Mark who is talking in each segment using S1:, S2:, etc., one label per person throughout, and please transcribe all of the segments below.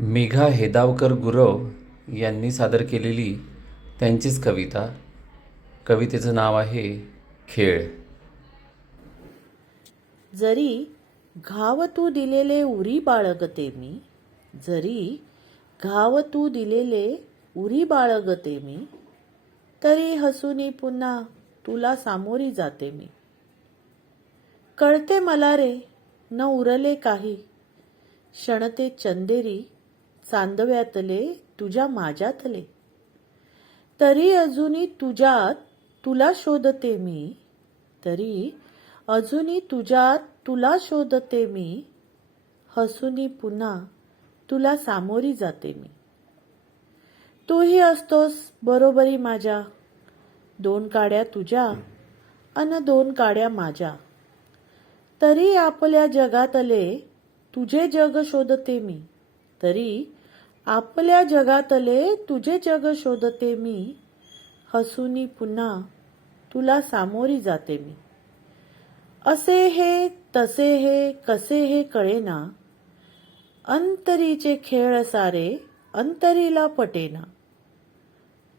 S1: मेघा हेदावकर गुरव यांनी सादर केलेली त्यांचीच कविता. कवितेचं नाव आहे खेळ.
S2: जरी घाव तू दिलेले उरी बाळगते मी जरी घाव तू दिलेले उरी बाळगते मी तरी हसूनी पुन्हा तुला सामोरी जाते मी. कळते मला रे न उरले काही क्षणते चंदेरी चांदव्यातले तुझ्या माझ्यातले. तरी अजूनही तुझ्यात तुला शोधते मी. तरी अजूनही तुझ्यात तुला शोधते मी. हसूनी पुन्हा तुला सामोरी जाते मी. तूही असतोस बरोबरी माझ्या. दोन काड्या तुझ्या अन दोन काड्या माझ्या. तरी आपल्या जगातले तुझे जग शोधते मी. तरी आपल्या जगातले तुझे जग शोधते मी. हसूनी पुन्हा तुला सामोरी जाते मी. असे हे तसे हे कसे हे कळेना. अंतरीचे खेळ सारे अंतरीला पटेना.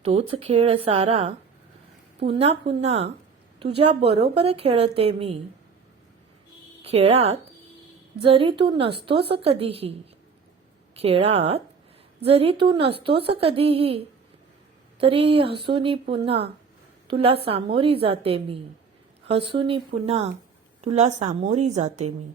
S2: तोच खेळ सारा पुन्हा पुन्हा तुझ्या बरोबर खेळते मी. खेळात जरी तू नसतोस कधीही खेळात जरी तू नसतोस कधीही तरी हसूनी पुन्हा तुला सामोरी जाते मी. हसूनी पुन्हा तुला सामोरी जाते मी.